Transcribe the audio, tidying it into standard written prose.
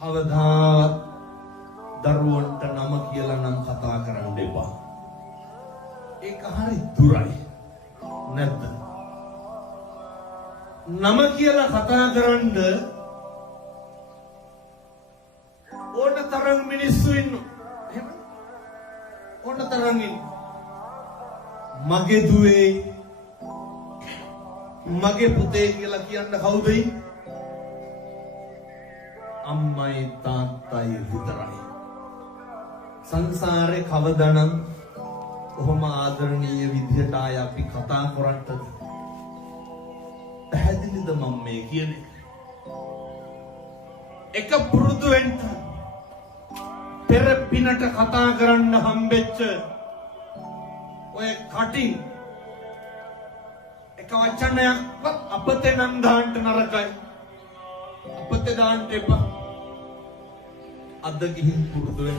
කවදාවත් දරුවන්ට නම කියලා නම් කතා කරන්න එපා. ඒක හරි දුරයි. නැද්ද? නම කියලා කතා කරන්න ඕන තරම් මිනිස්සු ඉන්නවා. එහෙම ඕන තරම් ඉන්නවා. මගේ දුවේ මගේ පුතේ කියලා කියන්න කවුද ඉන්නේ? අම්මයි තාත්තයි විතරයි. සංසාරේ කවදානම් කොහොම ආදරණීය විදිහට ආය අපි කතා කරන්නද? පැහැදිලිද මම මේ කියන්නේ? එක පුරුදු වෙන්න පෙර පිනට කතා කරන්න හම්බෙච්ච ඔය කටින් එක වචනයක්වත් අපතේ නම් දාන්න නරකයි. අපතේ දාන්න එපා. අද ගිහින් පුරුදු වෙන්න.